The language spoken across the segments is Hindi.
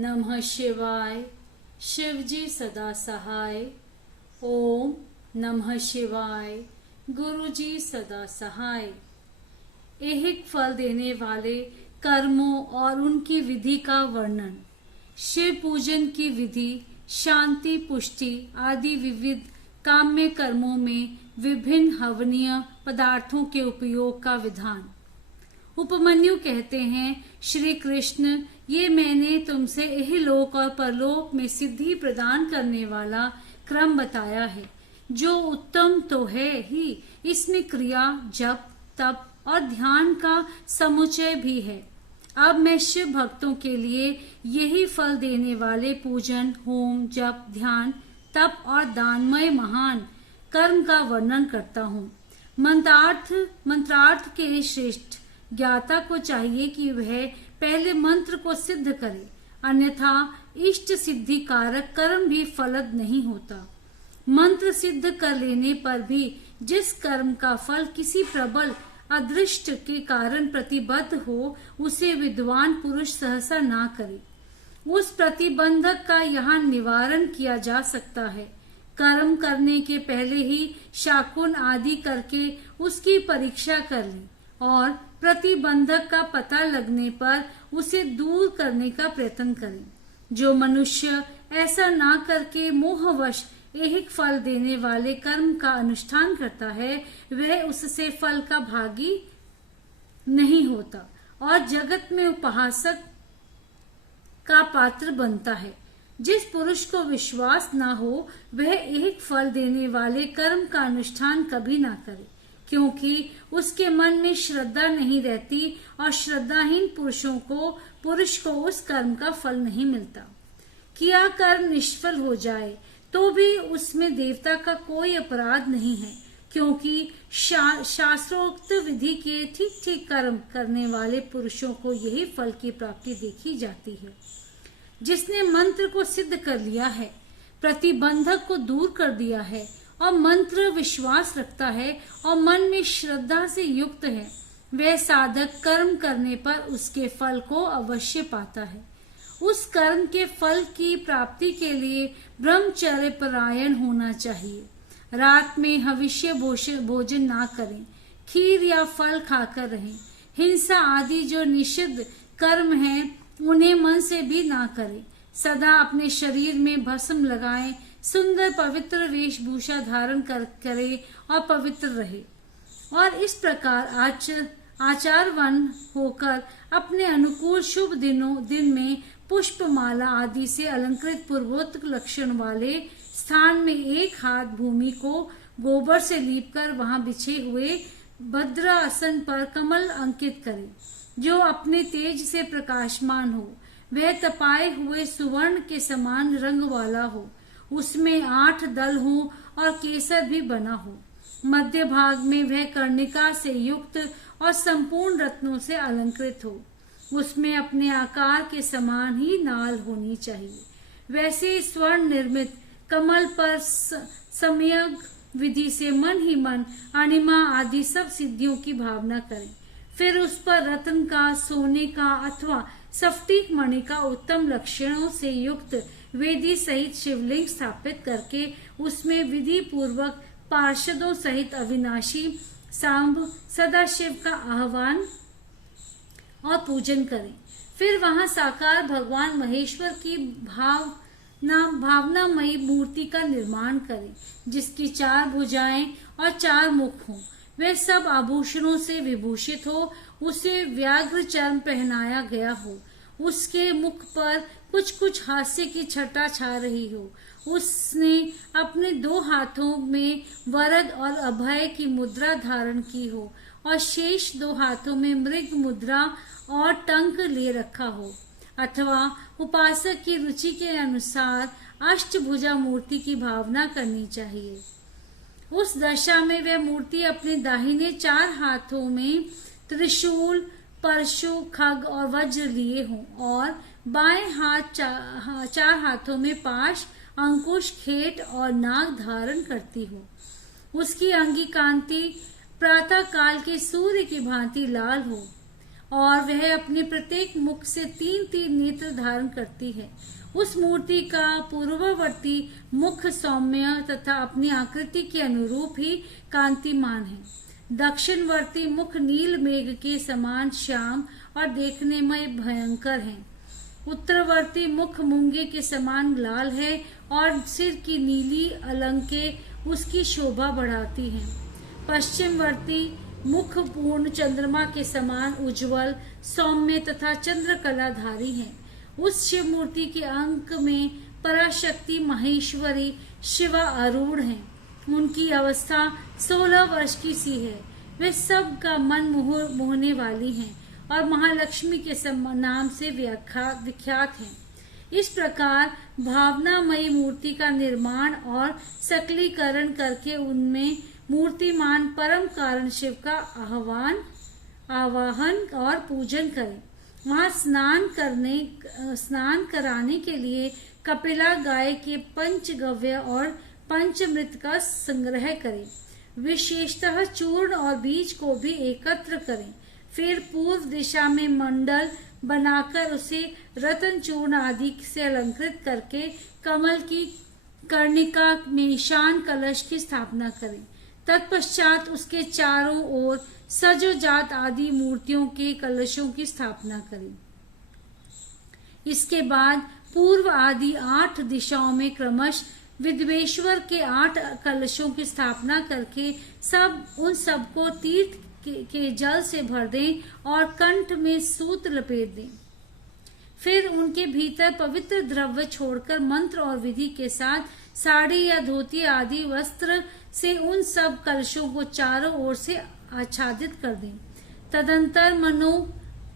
नमः शिवाय। शिवजी सदा सहाय। ओम नमः शिवाय। गुरुजी सदा सहाय। ऐहिक फल देने वाले कर्मों और उनकी विधि का वर्णन। शिव पूजन की विधि, शांति, पुष्टि आदि विविध काम्य कर्मों में विभिन्न हवनीय पदार्थों के उपयोग का विधान। उपमन्यु कहते हैं, श्री कृष्ण, ये मैंने तुमसे इहलोक और परलोक में सिद्धि प्रदान करने वाला क्रम बताया है, जो उत्तम तो है ही, इसमें क्रिया, जप, तप और ध्यान का समुच्चय भी है। अब मैं शिव भक्तों के लिए यही फल देने वाले पूजन, होम, जप, ध्यान, तप और दानमय महान कर्म का वर्णन करता हूँ। मंत्रार्थ के श्रेष्ठ ज्ञाता को चाहिए कि वह पहले मंत्र को सिद्ध करे, अन्यथा इष्ट सिद्धि कारक कर्म भी फलद नहीं होता। मंत्र सिद्ध कर लेने पर भी जिस कर्म का फल किसी प्रबल अदृष्ट के कारण प्रतिबद्ध हो, उसे विद्वान पुरुष सहसा ना करे। उस प्रतिबंधक का यहाँ निवारण किया जा सकता है। कर्म करने के पहले ही शाकुन आदि करके उसकी परीक्षा कर ले और प्रतिबंधक का पता लगने पर उसे दूर करने का प्रयत्न करें। जो मनुष्य ऐसा ना करके मोहवश ऐहिक फल देने वाले कर्म का अनुष्ठान करता है, वह उससे फल का भागी नहीं होता और जगत में उपहासक का पात्र बनता है। जिस पुरुष को विश्वास ना हो, वह ऐहिक फल देने वाले कर्म का अनुष्ठान कभी ना करे, क्योंकि उसके मन में श्रद्धा नहीं रहती और श्रद्धाहीन पुरुष को उस कर्म का फल नहीं मिलता। किया कर्म निष्फल हो जाए तो भी उसमें देवता का कोई अपराध नहीं है, क्योंकि शास्त्रोक्त विधि के ठीक ठीक कर्म करने वाले पुरुषों को यही फल की प्राप्ति देखी जाती है। जिसने मंत्र को सिद्ध कर लिया है, प्रतिबंधक को दूर कर दिया है और मंत्र विश्वास रखता है और मन में श्रद्धा से युक्त है, वह साधक कर्म करने पर उसके फल को अवश्य पाता है। उस कर्म के फल की प्राप्ति के लिए ब्रह्मचर्य परायण होना चाहिए। रात में हविष्य भोजन ना करें, खीर या फल खाकर रहें। हिंसा आदि जो निषिद्ध कर्म हैं, उन्हें मन से भी ना करें। सदा अपने शरीर में भस्म लगाएं, सुंदर पवित्र वेशभूषा धारण करे और पवित्र रहे, और इस प्रकार आचारवान होकर अपने अनुकूल शुभ दिन में पुष्पमाला आदि से अलंकृत पूर्वोक्त लक्षण वाले स्थान में एक हाथ भूमि को गोबर से लीपकर वहां बिछे हुए भद्रासन पर कमल अंकित करें, जो अपने तेज से प्रकाशमान हो। वह तपाए हुए सुवर्ण के समान रंग वाला हो, उसमें 8 दल हो और केसर भी बना हो। मध्य भाग में वह कर्णिका से युक्त और संपूर्ण रत्नों से अलंकृत हो। उसमें अपने आकार के समान ही नाल होनी चाहिए। वैसे स्वर्ण निर्मित कमल पर सम्यक विधि से मन ही मन अणिमा आदि सब सिद्धियों की भावना करें। फिर उस पर रत्न का, सोने का अथवा स्फटिक मणि का उत्तम लक्षणों से युक्त वेदी सहित शिवलिंग स्थापित करके उसमें विधि पूर्वक पार्षदों सहित अविनाशी सांब सदाशिव का आह्वान और पूजन करें। फिर वहां साकार भगवान महेश्वर की भावनामयी मूर्ति का निर्माण करें, जिसकी 4 भुजाएं और 4 मुख हों। वह सब आभूषणों से विभूषित हो, उसे व्याघ्र चर्म पहनाया गया हो, उसके मुख पर कुछ कुछ हास्य की छटा छा रही हो। उसने अपने 2 हाथों में वरद और अभय की मुद्रा धारण की हो और शेष 2 हाथों में मृग मुद्रा और टंक ले रखा हो, अथवा उपासक की रुचि के अनुसार अष्टभुजा मूर्ति की भावना करनी चाहिए। उस दशा में वह मूर्ति अपने दाहिने 4 हाथों में त्रिशूल, परशु, खग और वज्र लिए हों और बाएं हाथ 4 हाथों में पाश, अंकुश, खेट और नाग धारण करती हो। उसकी अंगी कांति प्रातः काल के सूर्य की भांति लाल हो। और वह अपने प्रत्येक मुख से 3-3 नेत्र धारण करती है। उस मूर्ति का पूर्ववर्ती मुख सौम्य तथा अपनी आकृति के अनुरूप ही कांतिमान है। दक्षिणवर्ती मुख नील मेघ के समान श्याम और देखने में भयंकर है। उत्तरवर्ती मुख मूंगे के समान लाल है और सिर की नीली अलंकें उसकी शोभा बढ़ाती हैं। पश्चिमवर्ती मुख पूर्ण चंद्रमा के समान उज्जवल, सौम्य तथा चंद्रकलाधारी है। उस शिव मूर्ति के अंक में पराशक्ति महेश्वरी शिवा आरूढ़ हैं। उनकी अवस्था 16 वर्ष की सी है। वे सब का मन मोहने वाली हैं और महालक्ष्मी के नाम से विख्यात हैं। इस प्रकार भावनामयी मूर्ति का निर्माण और सकलीकरण करके उनमें मूर्तिमान परम कारण शिव का आवाहन और पूजन करें। वहाँ स्नान कराने के लिए कपिला गाय के पंचगव्य और पंचमृत का संग्रह करें। विशेषतः चूर्ण और बीज को भी एकत्र करें। फिर पूर्व दिशा में मंडल बनाकर उसे रतन चूर्ण आदि से अलंकृत करके कमल की कर्णिका में शान कलश की स्थापना करें। तत्पश्चात उसके चारों ओर सजोजात आदि मूर्तियों के कलशों की स्थापना करें। इसके बाद पूर्व आदि 8 दिशाओं में क्रमश विद्वेश्वर के 8 कलशों की स्थापना करके उन सबको तीर्थ के जल से भर दें और कंठ में सूत लपेट दें। फिर उनके भीतर पवित्र द्रव्य छोड़कर मंत्र और विधि के साथ साड़ी या धोती आदि वस्त्र से उन सब कलशों को चारों ओर से आच्छादित कर दें।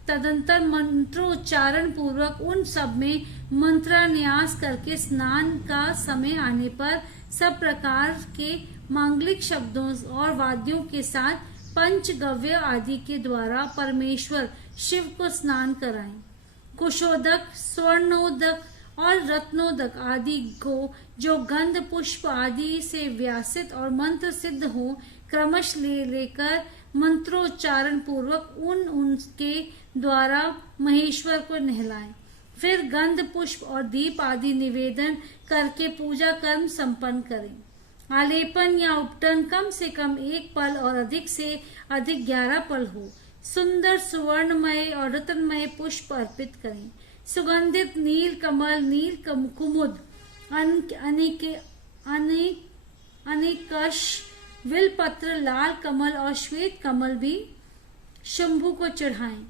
तदंतर मंत्रोच्चारण पूर्वक उन सब में मंत्रान्यास करके स्नान का समय आने पर सब प्रकार के मांगलिक शब्दों और वाद्यों के साथ पंचगव्य आदि के द्वारा परमेश्वर शिव को स्नान कराएं। कुशोदक, स्वर्णोदक और रत्नोदक आदि को जो गंध पुष्प आदि से व्यासित और मंत्र सिद्ध हो क्रमश लेकर मंत्रोच्चारण पूर्वक उनके द्वारा महेश्वर को नहलाएं। फिर गंध पुष्प और दीप आदि निवेदन करके पूजा कर्म संपन्न करें। आलेपन या उपटन कम से कम 1 पल और अधिक से अधिक 11 पल हो। सुंदर सुवर्णमय और रत्नमय पुष्प अर्पित करें। सुगंधित नील कमल, नील कुमुद, अनेकश, विलपत्र, लाल कमल और श्वेत कमल भी शंभु को चढ़ाएं।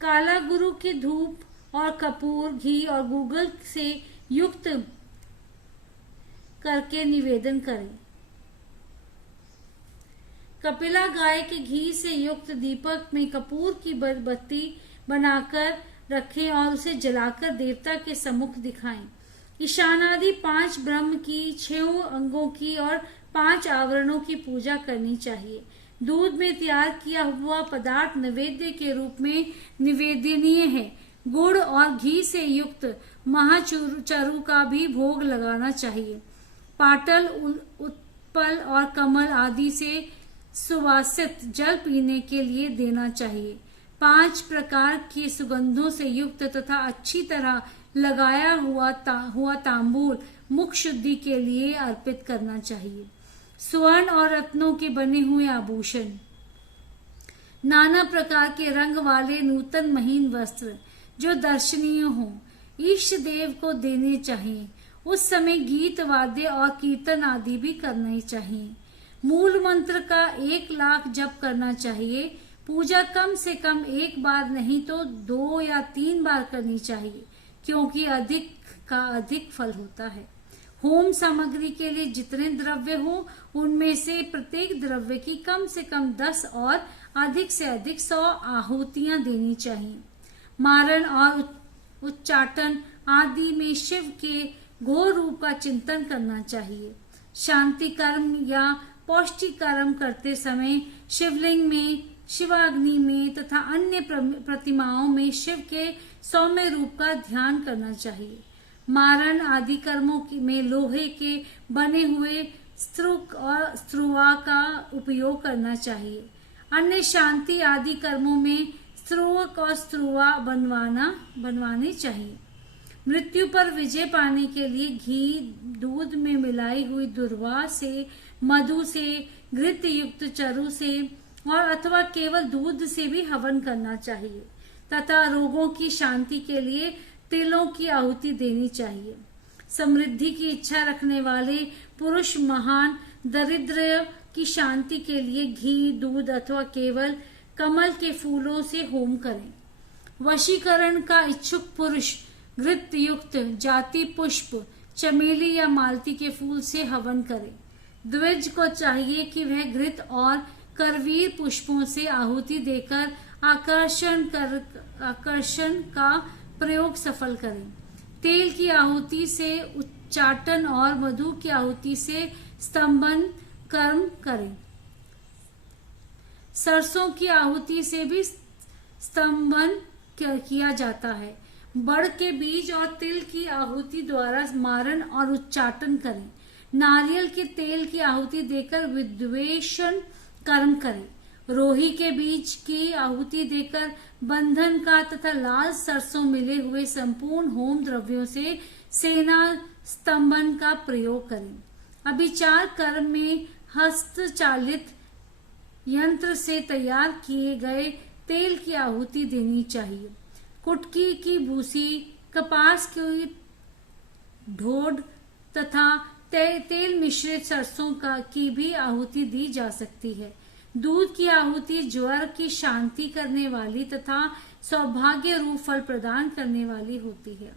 काला गुरु के धूप और कपूर, घी और गूगल से युक्त करके निवेदन करें। कपिला गाय के घी से युक्त दीपक में कपूर की बत्ती बनाकर रखें और उसे जलाकर देवता के सम्मुख दिखाएं। ईशानादि 5 ब्रह्म की, 6 अंगों की और 5 आवरणों की पूजा करनी चाहिए। दूध में तैयार किया हुआ पदार्थ नैवेद्य के रूप में निवेदनीय है। गुड़ और घी से युक्त महाचरु का भी भोग लगाना चाहिए। पाटल, उत्पल और कमल आदि से सुवासित जल पीने के लिए देना चाहिए। 5 प्रकार के सुगंधों से युक्त तथा अच्छी तरह लगाया हुआ तांबूल मुख शुद्धि के लिए अर्पित करना चाहिए। स्वर्ण और रत्नों के बने हुए आभूषण, नाना प्रकार के रंग वाले नूतन महीन वस्त्र जो दर्शनीय हो, इष्ट देव को देने चाहिए। उस समय गीत, वाद्य और कीर्तन आदि भी करने चाहिए। मूल मंत्र का 1 लाख जप करना चाहिए। पूजा कम से कम 1 बार नहीं तो 2 या 3 बार करनी चाहिए, क्योंकि अधिक का अधिक फल होता है। होम सामग्री के लिए जितने द्रव्य हो उनमें से प्रत्येक द्रव्य की कम से कम 10 और अधिक से अधिक 100 आहुतियां देनी चाहिए। मारण और उच्चाटन आदि में शिव के घोर रूप का चिंतन करना चाहिए। शांति कर्म या पौष्टिक कर्म करते समय शिवलिंग में, शिवाग्नि में तथा अन्य प्रतिमाओं में शिव के सौम्य रूप का ध्यान करना चाहिए। मारण आदि कर्मों में लोहे के बने हुए स्त्रुक और स्त्रुवा का उपयोग करना चाहिए। अन्य शांति आदि कर्मों में स्त्रुवक और स्त्रुवा बनवानी चाहिए। मृत्यु पर विजय पाने के लिए घी, दूध में मिलाई हुई दुर्वा से, मधु से, घृत युक्त चरु से और अथवा केवल दूध से भी हवन करना चाहिए तथा रोगों की शांति के लिए तिलों की आहुति देनी चाहिए। समृद्धि की इच्छा रखने वाले पुरुष महान दरिद्र की शांति के लिए घी, दूध अथवा केवल कमल के फूलों से होम करें। वशीकरण का इच्छुक पुरुष घृत युक्त जाति पुष्प, चमेली या मालती के फूल से हवन करे। द्विज को चाहिए कि वह घृत और करवीर पुष्पों से आहुति देकर आकर्षण का प्रयोग सफल करें। तेल की आहुति से उच्चाटन और मधु की आहुति से स्तंभन कर्म करें। सरसों की आहुति से भी स्तंभन किया जाता है। बड़ के बीज और तिल की आहुति द्वारा मारण और उच्चाटन करें। नारियल के तेल की आहुति देकर विद्वेषण कर्म करें। रोही के बीज की आहुति देकर बंधन का तथा लाल सरसों मिले हुए संपूर्ण होम द्रव्यों से सेना स्तंभन का प्रयोग करें। अभिचार कर्म में हस्तचालित यंत्र से तैयार किए गए तेल की आहुति देनी चाहिए। कुटकी की भूसी, कपास की ढोड तथा तेल मिश्रित सरसों की भी आहुति दी जा सकती है। दूध की आहुति ज्वर की शांति करने वाली तथा सौभाग्य रूप फल प्रदान करने वाली होती है।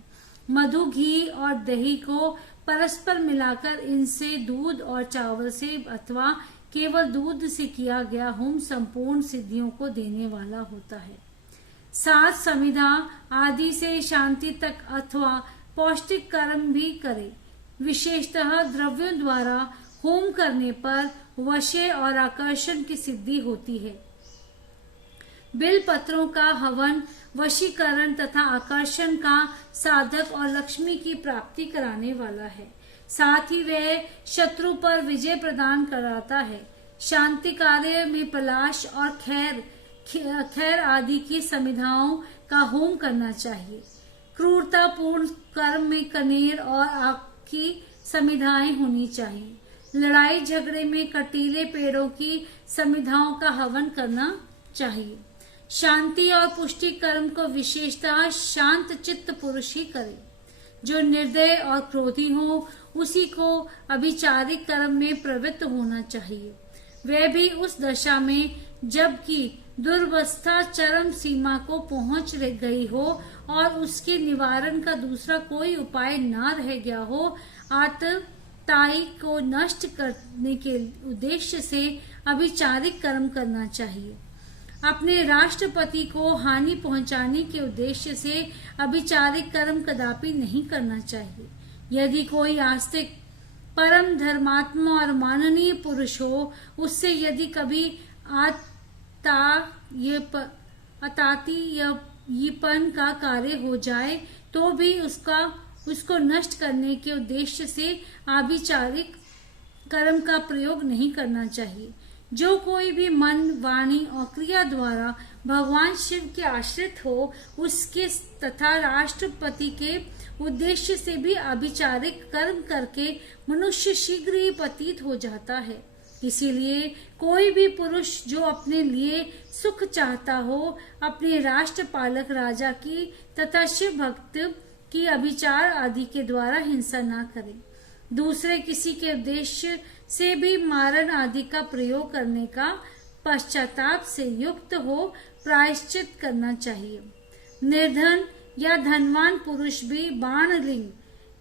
मधु, घी और दही को परस्पर मिलाकर इनसे दूध और चावल से अथवा केवल दूध से किया गया होम संपूर्ण सिद्धियों को देने वाला होता है। सात समिधा आदि से शांति तक अथवा पौष्टिक कर्म भी करे। विशेषतः द्रव्यों द्वारा होम करने पर वशे और आकर्षण की सिद्धि होती है। बिल पत्रों का हवन वशीकरण तथा आकर्षण का साधक और लक्ष्मी की प्राप्ति कराने वाला है। साथ ही वह शत्रु पर विजय प्रदान कराता है। शांति कार्य में पलाश और खैर आदि की समिधाओं का होम करना चाहिए। क्रूरतापूर्ण कर्म में कनेर और आग की समिधाएं होनी चाहिए। लड़ाई झगड़े में कटीले पेड़ों की समिधाओं का हवन करना चाहिए। शांति और पुष्टि कर्म को विशेषतः शांत चित्त पुरुष ही करे। जो निर्दय और क्रोधी हो उसी को अभिचारिक कर्म में प्रवृत्त होना चाहिए। वह भी उस दशा में जबकि दुर्वस्था चरम सीमा को पहुंच गई हो और उसके निवारण का दूसरा कोई उपाय न रह गया हो, आतताई को नष्ट करने के उद्देश्य से अभिचारिक कर्म करना चाहिए। अपने राष्ट्रपति को हानि पहुंचाने के उद्देश्य से अभिचारिक कर्म कदापि नहीं करना चाहिए। यदि कोई आस्तिक परम धर्मात्मा और माननीय पुरुष हो, उससे यदि कभी अतातीयपन का कार्य हो जाए तो भी उसको नष्ट करने के उद्देश्य से आभिचारिक कर्म का प्रयोग नहीं करना चाहिए। जो कोई भी मन, वाणी और क्रिया द्वारा भगवान शिव के आश्रित हो, उसके तथा राष्ट्रपति के उद्देश्य से भी आभिचारिक कर्म करके मनुष्य शीघ्र ही पतित हो जाता है। इसीलिए कोई भी पुरुष जो अपने लिए सुख चाहता हो, अपने राष्ट्रपालक राजा की तथा शिव भक्त की अभिचार आदि के द्वारा हिंसा न करे। दूसरे किसी के उद्देश्य से भी मारण आदि का प्रयोग करने का पश्चाताप से युक्त हो प्रायश्चित करना चाहिए। निर्धन या धनवान पुरुष भी बाण लिंग,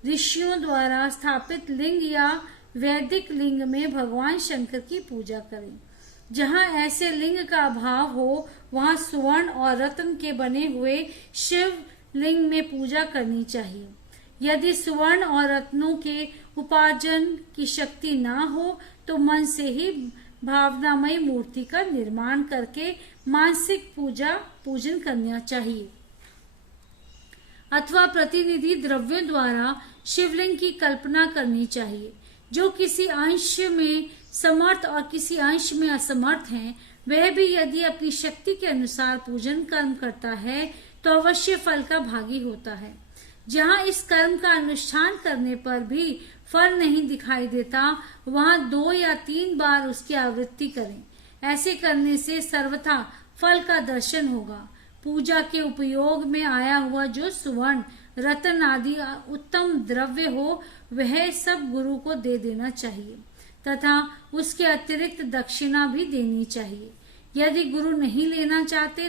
ऋषियों द्वारा स्थापित लिंग या वैदिक लिंग में भगवान शंकर की पूजा करें। जहाँ ऐसे लिंग का अभाव हो, वहाँ सुवर्ण और रत्न के बने हुए शिव लिंग में पूजा करनी चाहिए। यदि सुवर्ण और रत्नों के उपार्जन की शक्ति ना हो तो मन से ही भावनामय मूर्ति का निर्माण करके मानसिक पूजन करना चाहिए अथवा प्रतिनिधि द्रव्यों द्वारा शिवलिंग की कल्पना करनी चाहिए। जो किसी अंश में समर्थ और किसी अंश में असमर्थ हैं, वह भी यदि अपनी शक्ति के अनुसार पूजन कर्म करता है तो अवश्य फल का भागी होता है। जहाँ इस कर्म का अनुष्ठान करने पर भी फल नहीं दिखाई देता, वहाँ 2 या 3 बार उसकी आवृत्ति करें। ऐसे करने से सर्वथा फल का दर्शन होगा। पूजा के उपयोग में आया हुआ जो सुवर्ण, रत्न आदि उत्तम द्रव्य हो, वह सब गुरु को दे देना चाहिए तथा उसके अतिरिक्त दक्षिणा भी देनी चाहिए। यदि गुरु नहीं लेना चाहते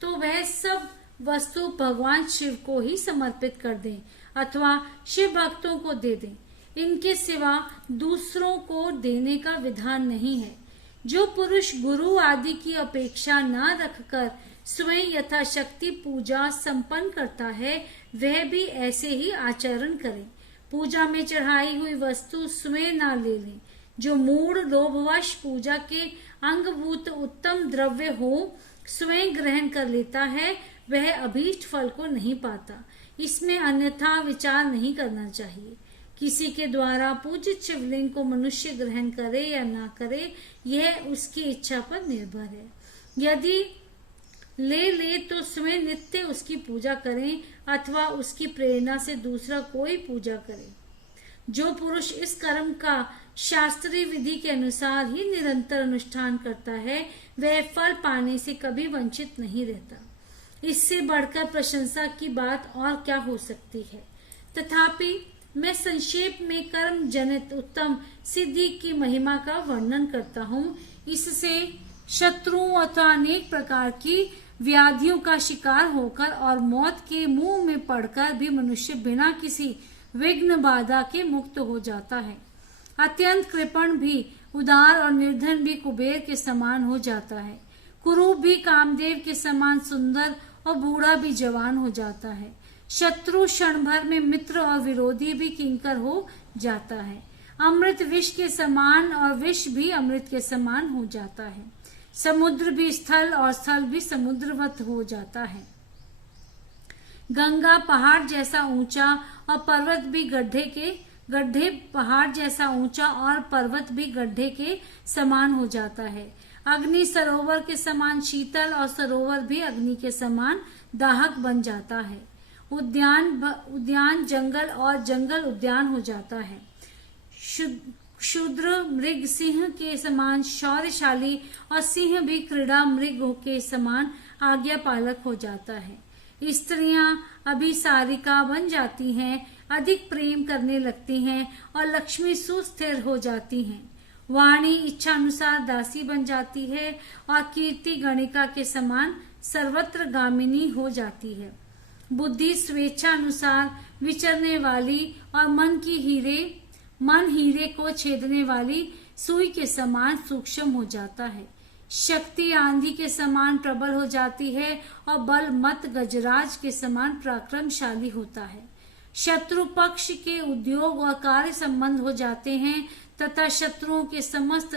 तो वह सब वस्तु भगवान शिव को ही समर्पित कर दें अथवा शिव भक्तों को दे दें। इनके सिवा दूसरों को देने का विधान नहीं है। जो पुरुष गुरु आदि की अपेक्षा न रखकर स्वयं यथाशक्ति पूजा संपन्न करता है, वह भी ऐसे ही आचरण करे। पूजा में चढ़ाई हुई वस्तु स्वयं न ले लें। जो मूढ़ लोभवश पूजा के अंगभूत उत्तम द्रव्य हो स्वयं ग्रहण कर लेता है, वह अभीष्ट फल को नहीं पाता। इसमें अन्यथा विचार नहीं करना चाहिए। किसी के द्वारा पूजित शिवलिंग को मनुष्य ग्रहण करे या ना करे, यह उसकी इच्छा पर निर्भर है। यदि ले तो स्वयं नित्य उसकी पूजा करें अथवा उसकी प्रेरणा से दूसरा कोई पूजा करे। जो पुरुष इस कर्म का शास्त्रीय विधि के अनुसार ही निरंतर अनुष्ठान करता है, वह फल पाने से कभी वंचित नहीं रहता। इससे बढ़कर प्रशंसा की बात और क्या हो सकती है। तथापि मैं संक्षेप में कर्म जनित उत्तम सिद्धि की महिमा का वर्णन करता हूँ। इससे शत्रुओं अथवा अनेक प्रकार की व्याधियों का शिकार होकर और मौत के मुंह में पड़कर भी मनुष्य बिना किसी विघ्न बाधा के मुक्त हो जाता है। अत्यंत कृपण भी उदार और निर्धन भी कुबेर के समान हो जाता है। कुरूप भी कामदेव के समान सुंदर और बूढ़ा भी जवान हो जाता है। शत्रु क्षण भर में मित्र और विरोधी भी किंकर हो जाता है। अमृत विष के समान और विष भी अमृत के समान हो जाता है। समुद्र भी स्थल और स्थल भी समुद्रवत हो जाता है। गंगा पहाड़ जैसा ऊंचा और पर्वत भी गड्ढे पहाड़ जैसा ऊंचा और पर्वत भी गड्ढे के समान हो जाता है। अग्नि सरोवर के समान शीतल और सरोवर भी अग्नि के समान दाहक बन जाता है। उद्यान जंगल और जंगल उद्यान हो जाता है। शूद्र मृग सिंह के समान शौर्यशाली और सिंह भी क्रीड़ा मृग के समान आज्ञा पालक हो जाता है। स्त्रियां अभिसारिका बन जाती हैं, अधिक प्रेम करने लगती हैं और लक्ष्मी सुस्थिर हो जाती हैं। वाणी इच्छानुसार दासी बन जाती है और कीर्ति गणिका के समान सर्वत्र गामिनी हो जाती है। बुद्धि स्वेच्छा अनुसार विचरने वाली और मन हीरे को छेदने वाली सुई के समान सूक्ष्म हो जाता है। शक्ति आंधी के समान प्रबल हो जाती है और बल मत गजराज के समान पराक्रमशाली होता है। शत्रु पक्ष के उद्योग और कार्य संबंध हो जाते हैं तथा शत्रुओं के समस्त